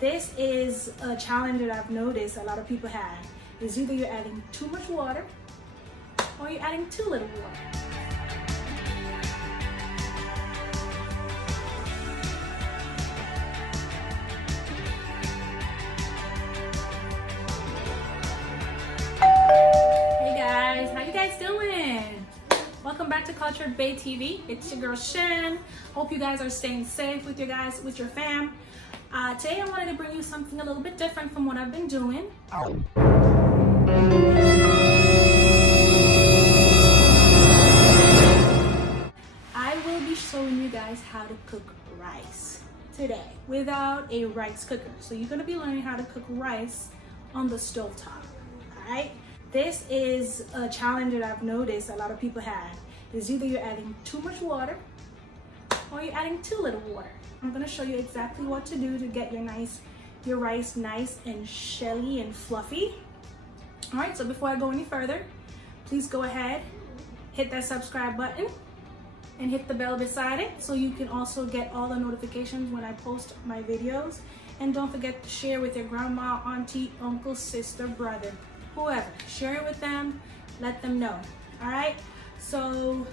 This is a challenge that I've noticed a lot of people have. Is either you're adding too much water or you're adding too little water. Hey guys, how you guys doing? Welcome back to Cultured Bay TV. It's your girl Shan. Hope you guys are staying safe with your fam. Today I wanted to bring you something a little bit different from what I've been doing. I will be showing you guys how to cook rice today without a rice cooker. So you're going to be learning how to cook rice on the stovetop. Alright? This is a challenge that I've noticed a lot of people have. Is either you're adding too much water or you're adding too little water. I'm going to show you exactly what to do to get your rice nice and shelly and fluffy. All right, so before I go any further, please go ahead, hit that subscribe button and hit the bell beside it so you can also get all the notifications when I post my videos. And don't forget to share with your grandma, auntie, uncle, sister, brother, whoever. Share it with them, let them know. All right, so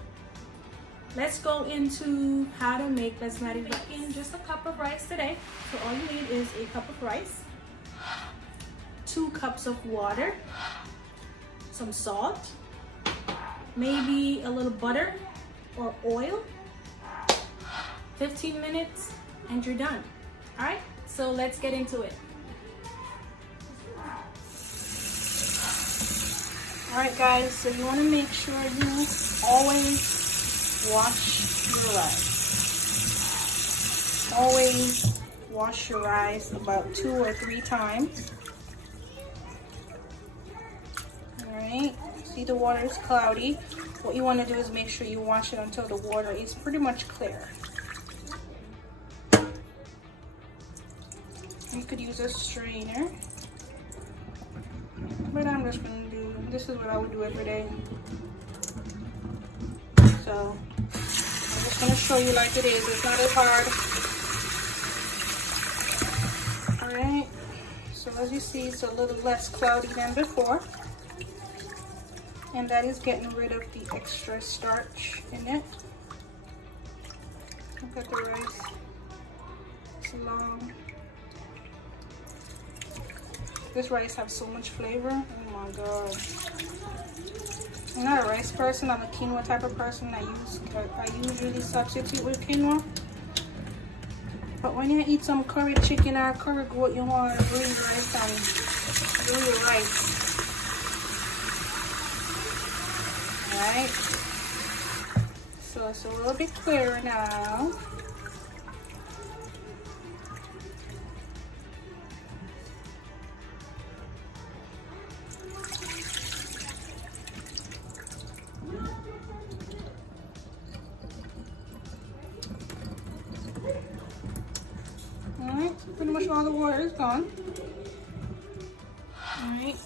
let's go into how to make basmati rice. Making just a cup of rice today. So all you need is a cup of rice, 2 cups of water, some salt, maybe a little butter or oil, 15 minutes, and you're done. All right, so let's get into it. All right, guys, so you want to make sure you always wash your rice. Always wash your rice about 2 or 3 times. Alright, see the water is cloudy. What you want to do is make sure you wash it until the water is pretty much clear. You could use a strainer, but I'm just going to do, this is what I would do every day. So I'm just going to show you like it is. It's not as hard. Alright, so as you see, it's a little less cloudy than before. And that is getting rid of the extra starch in it. Look at the rice. It's long. This rice has so much flavor. Oh my god. I'm not a rice person, I'm a quinoa type of person. I usually substitute with quinoa. But when you eat some curry chicken or curry goat, you want to bring rice and do your rice. Alright. So it's a little bit clearer now. Alright, so pretty much all the water is gone. Alright,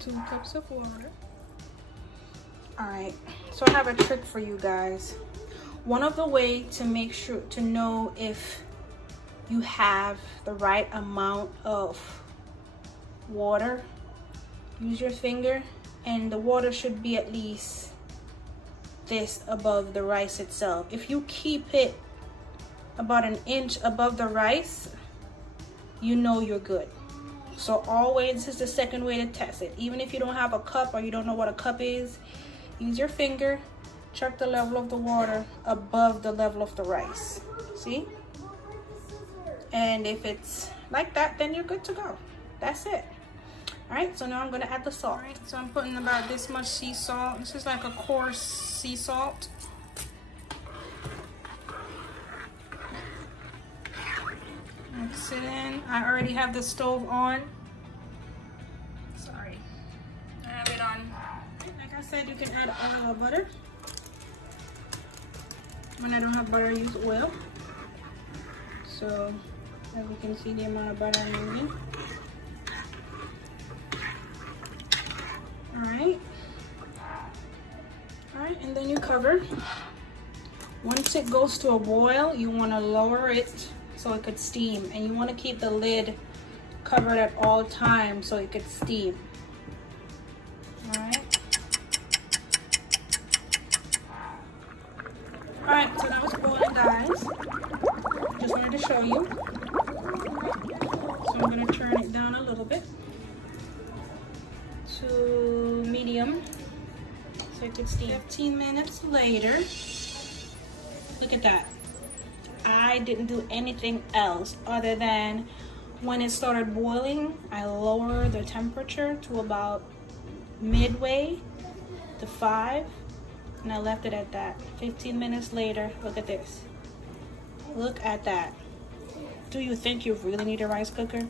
2 cups of water. Alright, so I have a trick for you guys. One of the ways to make sure to know if you have the right amount of water, use your finger, and the water should be at least this above the rice itself. If you keep it about 1 inch above the rice, you know you're good. So always, this is the second way to test it. Even if you don't have a cup or you don't know what a cup is, use your finger, check the level of the water above the level of the rice. See? And if it's like that, then you're good to go. That's it. Alright, so now I'm going to add the salt. Alright, so I'm putting about this much sea salt. This is like a coarse sea salt. Mix it in. I already have the stove on. Sorry. I have it on. Like I said, you can add butter. When I don't have butter, I use oil. So, as you can see the amount of butter I'm using. Alright. Alright, and then you cover. Once it goes to a boil, you want to lower it so it could steam. And you want to keep the lid covered at all times so it could steam. Alright. Alright, so now it's boiling, guys. Just wanted to show you. So I'm going to turn it down a little bit to medium so it could steam. 15 minutes later, look at that. I didn't do anything else other than when it started boiling, I lowered the temperature to about midway to 5, and I left it at that. 15 minutes later, look at this. Look at that. Do you think you really need a rice cooker?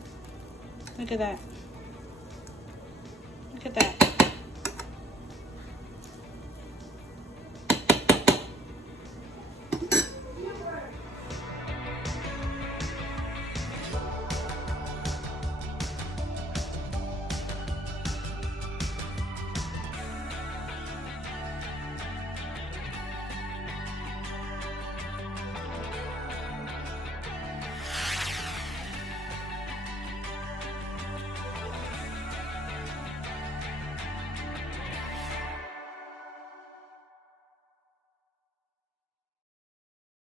Look at that. Look at that.